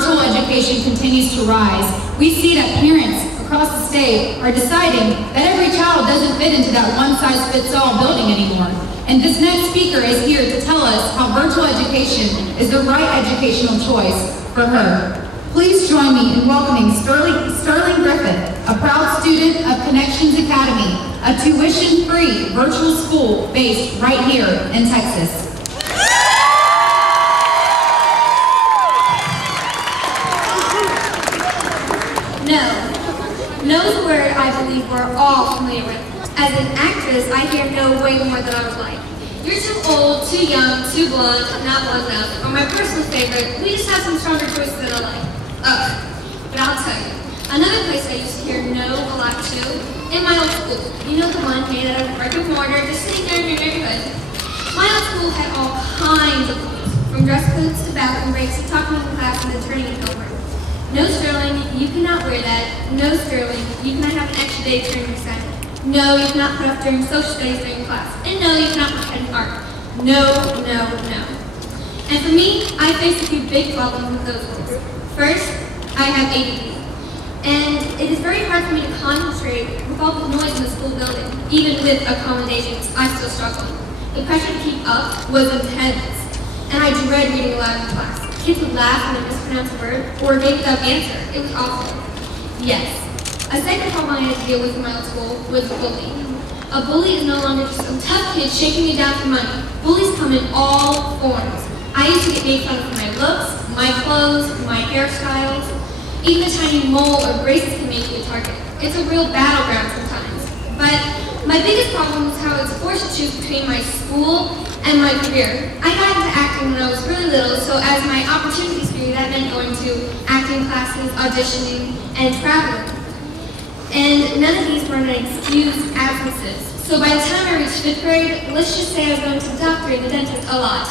virtual education continues to rise, we see that parents across the state are deciding that every child doesn't fit into that one-size-fits-all building anymore. And this next speaker is here to tell us how virtual education is the right educational choice for her. Please join me in welcoming Sterling Griffith, a proud student of Connections Academy, a tuition-free virtual school based right here in Texas. No is a word I believe we're all familiar with. As an actress, I hear no way more than I would like. You're too old, too young, too blonde, not blonde enough. Or my personal favorite, we just have some stronger choices than I like. Ugh. But I'll tell you, another place I used to hear no a lot too, in my old school. You know, the one made out of brick and mortar, just sitting there in your neighborhood. My old school had all kinds of rules, from dress codes to bathroom breaks to talking in class and then turning it over. No, Sterling, you cannot wear that. No, Sterling, you cannot have an extra day during recess. No, you cannot put up during social studies during class. And no, you cannot pretend art. No. And for me, I face a few big problems with those rules. First, I have ADD. And it is very hard for me to concentrate with all the noise in the school building. Even with accommodations, I still struggle. The pressure to keep up was intense. And I dread reading aloud in class. Kids would laugh when I mispronounced a word, or maybe without answer. It was awful. Yes. A second problem I had to deal with in my old school was bullying. A bully is no longer just some tough kid shaking me down for money. Bullies come in all forms. I used to get made fun of for my looks, my clothes, my hairstyles. Even a tiny mole or braces can make you a target. It's a real battleground sometimes. But my biggest problem was how I was forced to choose between my school and my career. I got into acting when I was really little, so as my opportunities grew, that meant going to acting classes, auditioning, and traveling. And none of these were an excused absences. So by the time I reached 5th grade, let's just say I was going to the doctor and the dentist a lot.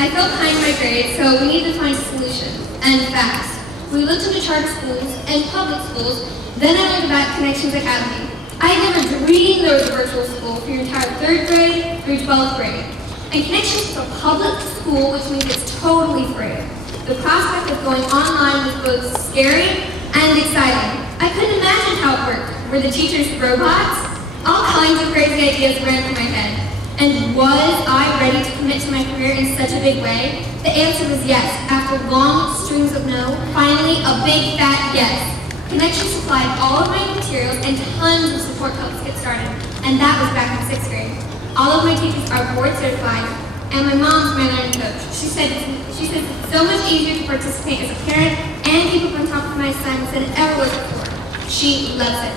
I fell behind my grades, so we needed to find a solution, and fast. We looked into charter schools and public schools, then I learned about Connections Academy. I had never dreamed there was a virtual school for your entire 3rd grade through 12th grade. And Connections is a public school, which means it's totally free. The prospect of going online was both scary and exciting. I couldn't imagine how it worked. Were the teachers robots? All kinds of crazy ideas ran through my head. And was I ready to commit to my career in such a big way? The answer was yes. After long strings of no, finally a big fat yes. Connections supplied all of my materials and tons of support to help us get started. And that was back in 6th grade. All of my teachers are board certified, and my mom's my learning coach. She said it's so much easier to participate as a parent and keep up on top of my assignments than it ever was before. She loves it.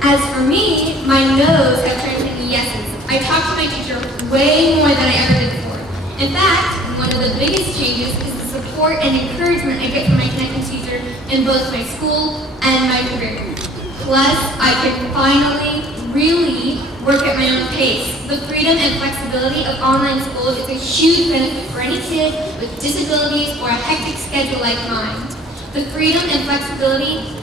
As for me, my no's have turned into yeses. I talk to my teacher way more than I ever did before. In fact, one of the biggest changes is the support and encouragement I get from my Connections teacher in both my school and my career. Plus, I can finally really work at my own pace. The freedom and flexibility of online school is a huge benefit for any kid with disabilities or a hectic schedule like mine. The freedom and flexibility,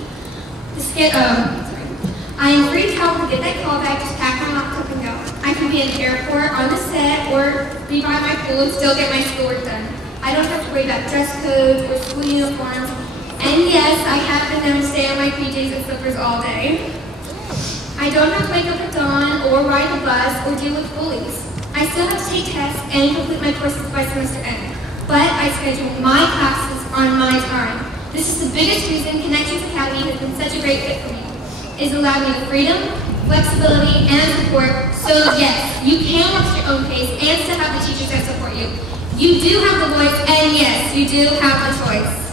I am free to travel to get that call back, just pack my laptop and go. I can be in the airport, on the set, or be by my pool and still get my schoolwork done. I don't have to worry about dress codes or school uniforms. And yes, I have been known to stay on my PJs and slippers all day. I don't have to wake up at dawn or ride the bus or deal with bullies. I still have to take tests and complete my courses by semester end. But I schedule my classes on my time. This is the biggest reason Connections Academy has been such a great fit for me. It's allowed me the freedom, flexibility, and support. So yes, you can work at your own pace and still have the teachers that support you. You do have the voice, and yes, you do have the choice.